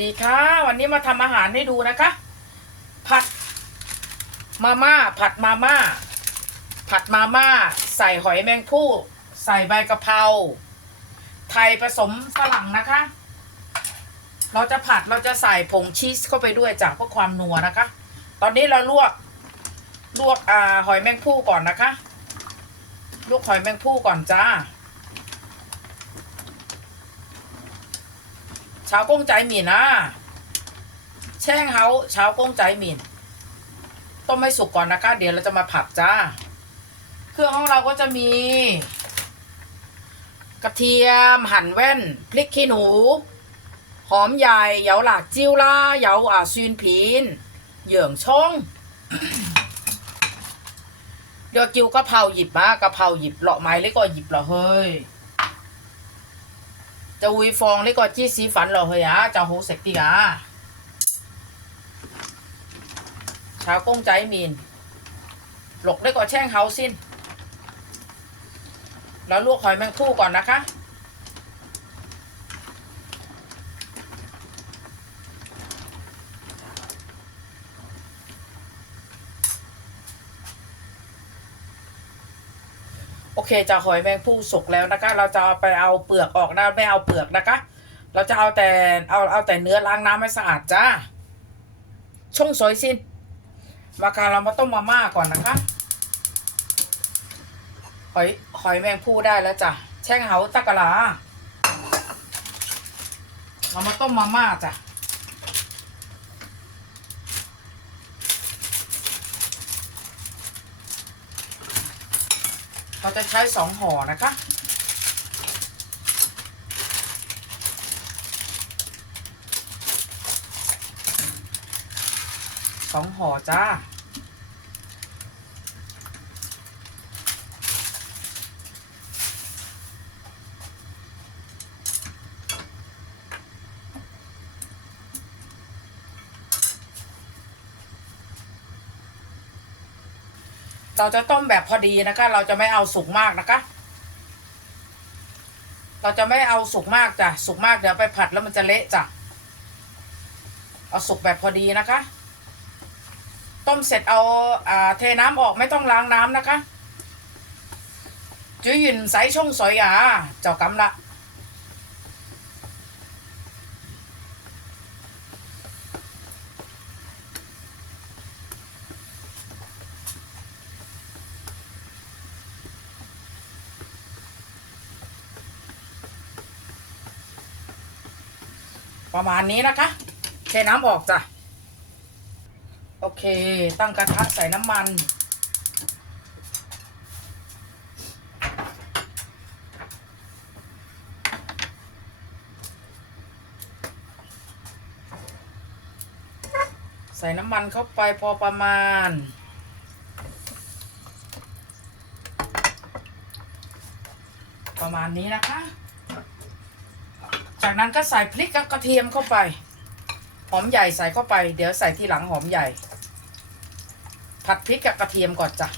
ดีค่ะ วันนี้มาทำอาหารให้ดูนะคะ ผัดมาม่าผัดมาม่าผัดมาม่าใส่หอยแมงภู่ใส่ใบกะเพราไทยผสมฝรั่งนะคะ เราจะผัดเราจะใส่ผงชีสเข้าไปด้วยจากเพื่อความนัวนะคะ ตอนนี้เราลวกลวกอ่าหอยแมงภู่ก่อนนะคะลวกหอยแมงภู่ก่อนจ้า ช้ากงใจหมิ่นนะแช่งเฮาเช้ากงใจหมิ่น ต้มให้สุกก่อนนะคะเดี๋ยวเราจะมาผัดจ้า เครื่องของเราก็จะมี กระเทียมหั่นแว่นพริกขี้หนู หอมใหญ่เหยาหลากจิ้วล่าเหยาอ่าซืนผีนเหยื่องช่องเดี๋ยวกิวกะเพราหยิบมากะเพราหยิบเลาะไม้เล็กก็หยิบเหรอเฮ้ย จะวุยฟองได้ก่อนจี้สีฝันหรอเฮียจะโหเสกตีกาชาวก้งใจมีนลกได้ก่แชงเฮาสิแล้วลวกหอยแมงผู้ก่อนนะคะ เคจะหอยแมงภู่สุกแล้วนะคะ เราจะเอาไปเอาเปลือกออกนะไม่เอาเปลือกนะคะ เราจะเอาแต่เอาเอาแต่เนื้อล้างน้ำให้สะอาดจ้าช่องสวยสินมาการเรามาต้มมาม่าก่อนนะคะ หอยหอยแมงภู่ได้แล้วจ้ะแช่งเหาตะกะลาเรามาต้มมาม่าจ้ะ เราจะใช้สองห่อนะคะสองห่อจ้า เราจะต้มแบบพอดีนะคะ เราจะไม่เอาสุกมากนะคะ เราจะไม่เอาสุกมากจ้ะ สุกมากเดี๋ยวไปผัดแล้วมันจะเละจ้ะ เอาสุกแบบพอดีนะคะ ต้มเสร็จเอาอ่าเทน้ำออกไม่ต้องล้างน้ำนะคะจุยหยินใส่ช่องสอยอะเจ้ากำละ ประมาณนี้นะคะเทน้ำออกจ้ะ โอเค ตั้งกระทะใส่น้ำมัน ใส่น้ำมันเข้าไปพอประมาณประมาณนี้นะคะ จากนั้นก็ใส่พริกกับกระเทียมเข้าไป หอมใหญ่ใส่เข้าไป เดี๋ยวใส่ทีหลังหอมใหญ่ ผัดพริกกับกระเทียมก่อนจ้ะ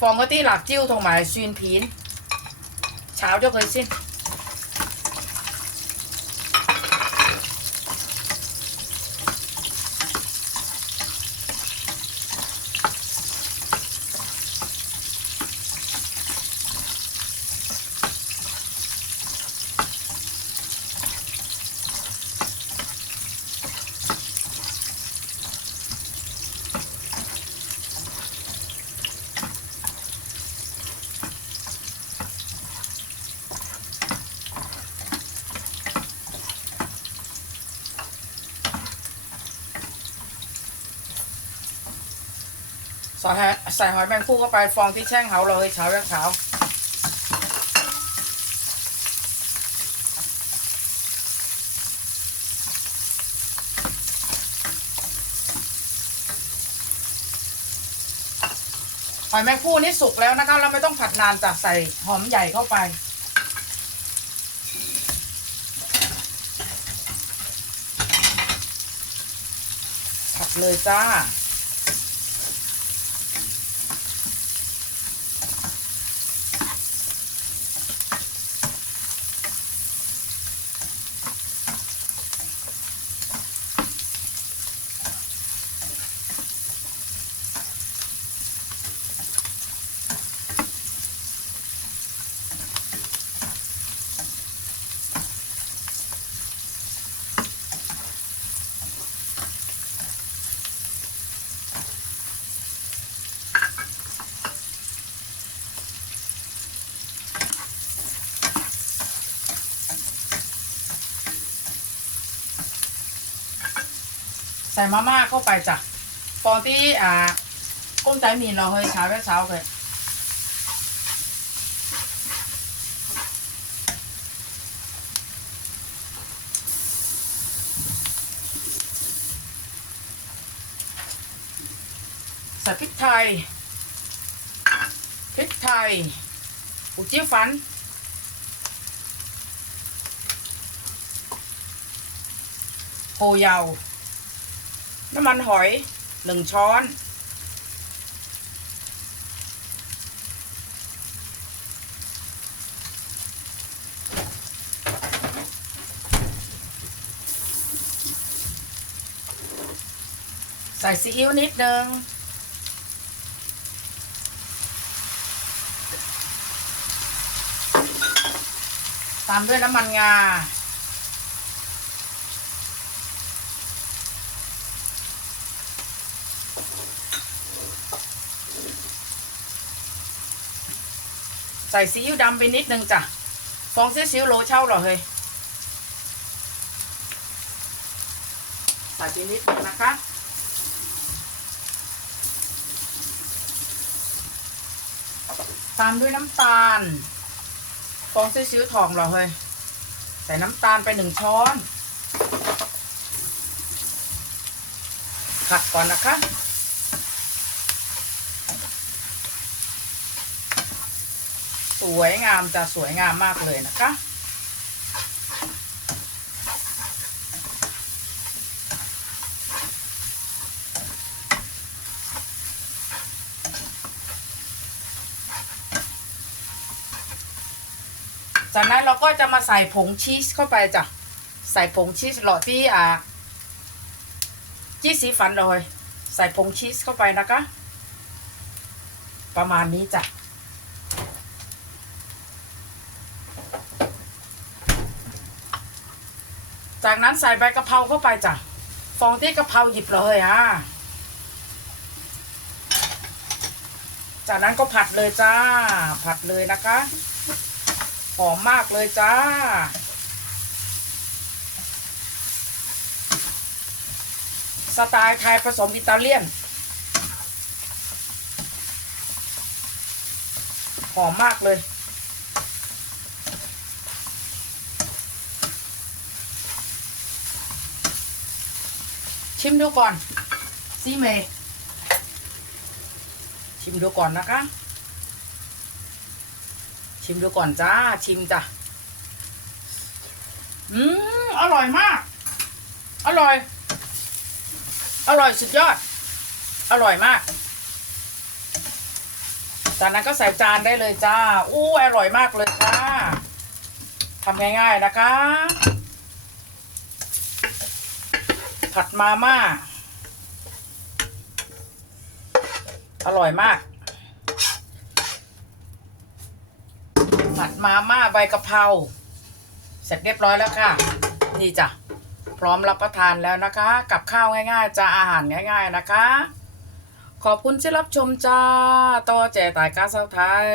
ฟองก็ที่หลักจิ้วทงหมายซีนพีนเช้าจะเคยสิ้น ใส่ใส่หอยแมงภู่เข้าไปฟองที่แช่งเขาเลยเช้าเรื่องเช้าหอยแมงภู่นี่สุกแล้วนะคะเราไม่ต้องผัดนานจ้ะใส่หอมใหญ่เข้าไป ผัดเลยจ้า ใส่มาม่าเข้าไปจ้ะฟองที่อ่ากุ้งใจหมีเราเฮ้ยเช้าและเช้าเลยใส่พริกไทย พริกไทย อุจิ้วฟัน โฮยาว น้ำมันหอยหนึ่งช้อน ใส่ซีอิ๊วนิดนึงตามด้วยน้ำมันงา ใส่ซีอิ๊วดำไปนิดนึงจ้ะฟองซีอิ๊วโลเช่าหรอเฮ้ยใส่ไปนิดนึงนะคะตามด้วยน้ำตาล ฟองซีอิ๊วทองหรอเฮ้ยใส่น้ำตาลไปหนึ่งช้อนขัดก่อนนะคะ สวยงามจะสวยงามมากเลยนะคะ จากนั้นเราก็จะมาใส่ผงชีสเข้าไปจ้ะ ใส่ผงชีสหลอดที่อ่าจี้สีฟันเลย ใส่ผงชีสเข้าไปนะคะ ประมาณนี้จ้ะ จากนั้นใส่ใบกะเพราเข้าไปจ้ะ ฟองที่กะเพราหยิบเลยอะ จากนั้นก็ผัดเลยจ้า ผัดเลยนะคะ หอมมากเลยจ้า สไตล์ไทยผสมอิตาเลียน หอมมากเลย ชิมดูก่อนซีเมย์ชิมดูก่อนนะคะ ชิมดูก่อนจ้า ชิมจ้ะ อืม อร่อยมาก อร่อย อร่อยสุดยอด อร่อยมาก จากนั้นก็ใส่จานได้เลยจ้า อู้อร่อยมากเลยจ้าทำง่ายๆนะคะ ผัดมาม่า อร่อยมาก ผัดมาม่าใบกะเพราเสร็จเรียบร้อยแล้วค่ะ นี่จ้ะ พร้อมรับประทานแล้วนะคะ กับข้าวง่ายๆจ้าอาหารง่าย ๆนะคะ ขอบคุณที่รับชมจ้าต่อแจตายก้าเซาไทย